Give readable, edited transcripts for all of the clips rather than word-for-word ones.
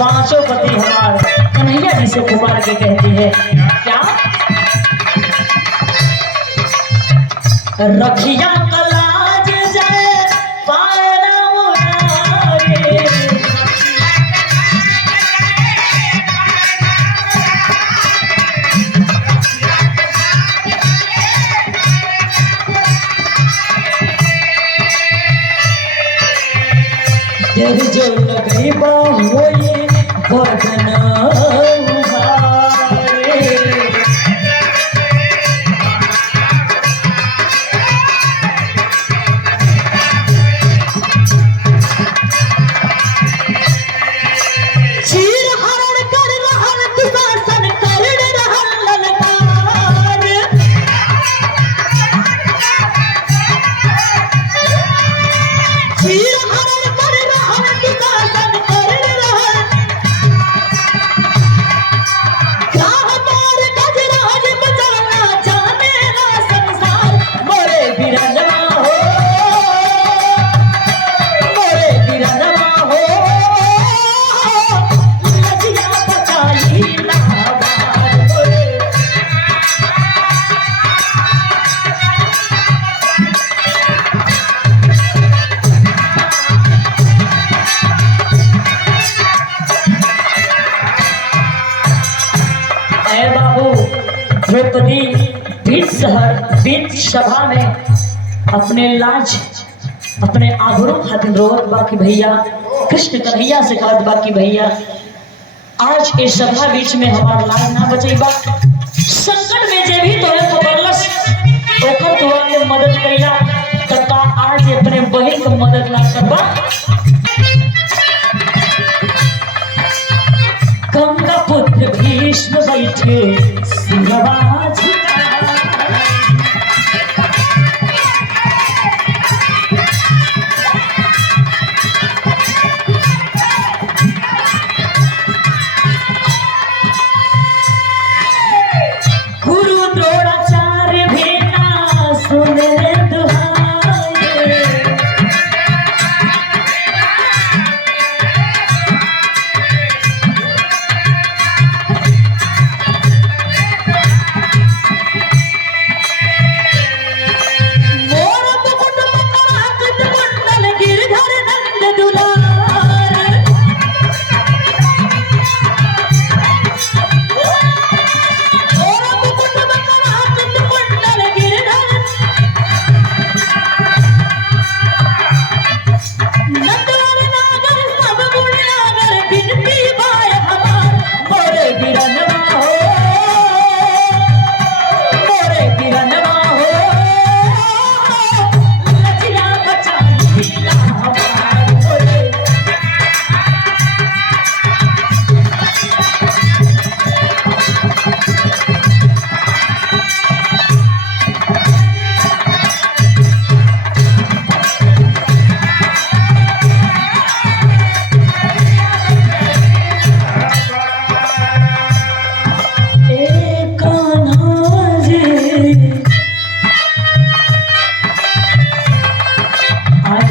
पांचों पति हमार कन्हैया जी से पुकार के कहती है क्या रखिया कलाज जाए पारा मुरारे तेरी जो लगई होई बदना द्रौपदी बीच सभा में अपने लाज अपने आभरों खातिर रोवत बाकी भैया कृष्ण कन्हैया से कहत बाकी भैया आज इस सभा बीच में हमार लाज ना बचेबा संकट में जे भी तोरे खबरलस ओकर तोरा के मदद कइला तका आज अपने बहन के मदद ला करबा गंगा पुत्र भीष्म बैठे सिरवा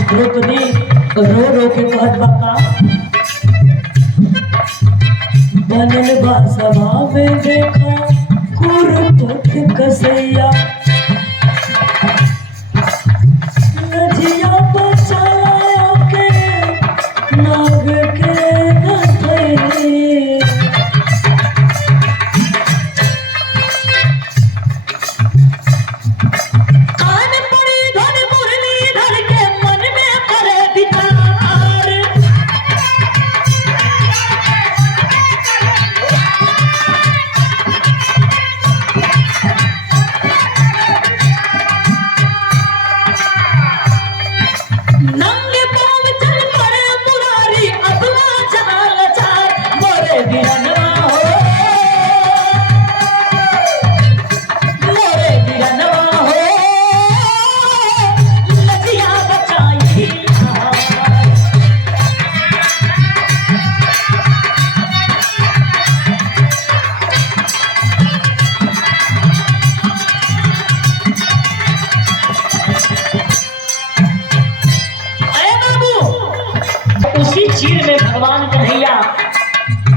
रो रो के कहत बाका बनल बा सभा में देखा कुरुपथ कसैया नजिया बचाया के नाग के गथई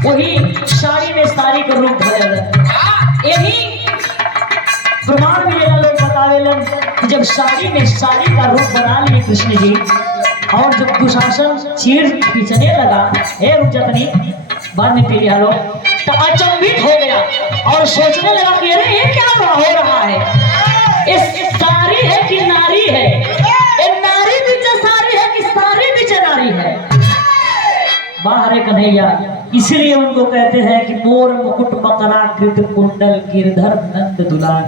वही साड़ी में साड़ी का रूप धरेलन। यही प्रमाण मिलेला, लोग बतावेलन कि जब साड़ी में साड़ी का रूप बना लिए कृष्ण जी और जब दुशासन चीर पीछने लगा, हे रुक जा तनी, बाद में पी लिया लोग, तो अचंभित हो गया और सोचने लगा कि अरे ये क्या हो रहा है, इस साड़ी है कि नारी है, ये नारी बीच साड़ी है कि साड़ी बीच नारी है। बाहर कन्हैया, इसलिए उनको कहते हैं कि मोर मुकुट मकरा कृत कुंडल गिरधर नंद दुलार,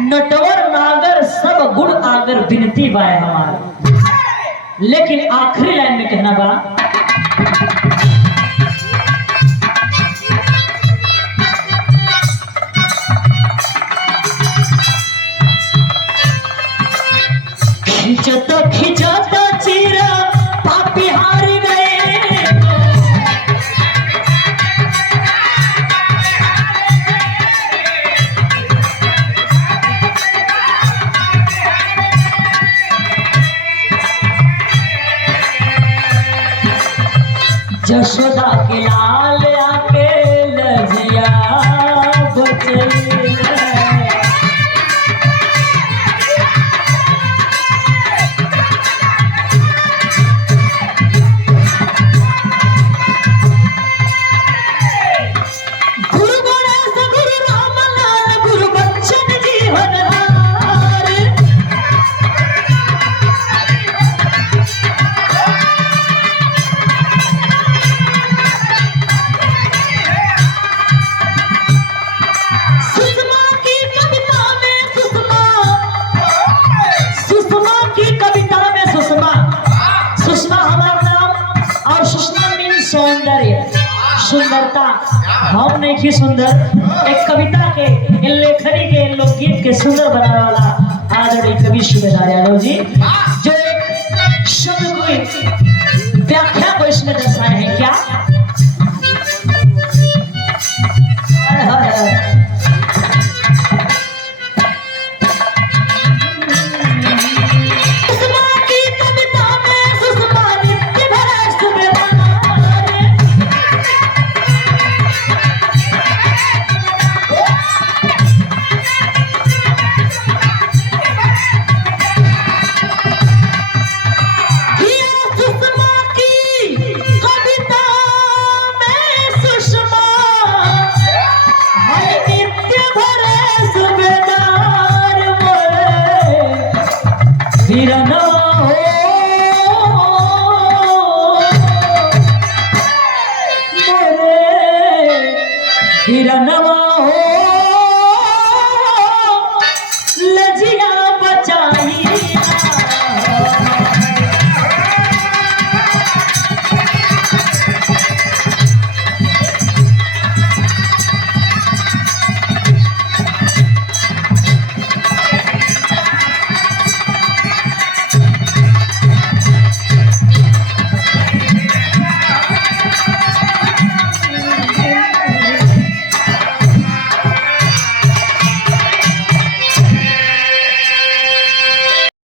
नटवर नागर सब गुण आगर बिनती बाय हमार। लेकिन आखिरी लाइन में कहना बा, खिंचता खिंचता चीरा पापी हार गए, यशोदा के लाल आके लजिया बचई। सुंदरता, हम नहीं की सुंदर, एक कविता के इन लेखनी के इन लोकगीत के सुंदर बनाने वाला आदरणीय कवि सूबेदार यादव जी, जो एक शब्द को व्याख्या को इसमें दर्शाए हैं। क्या वीरना हो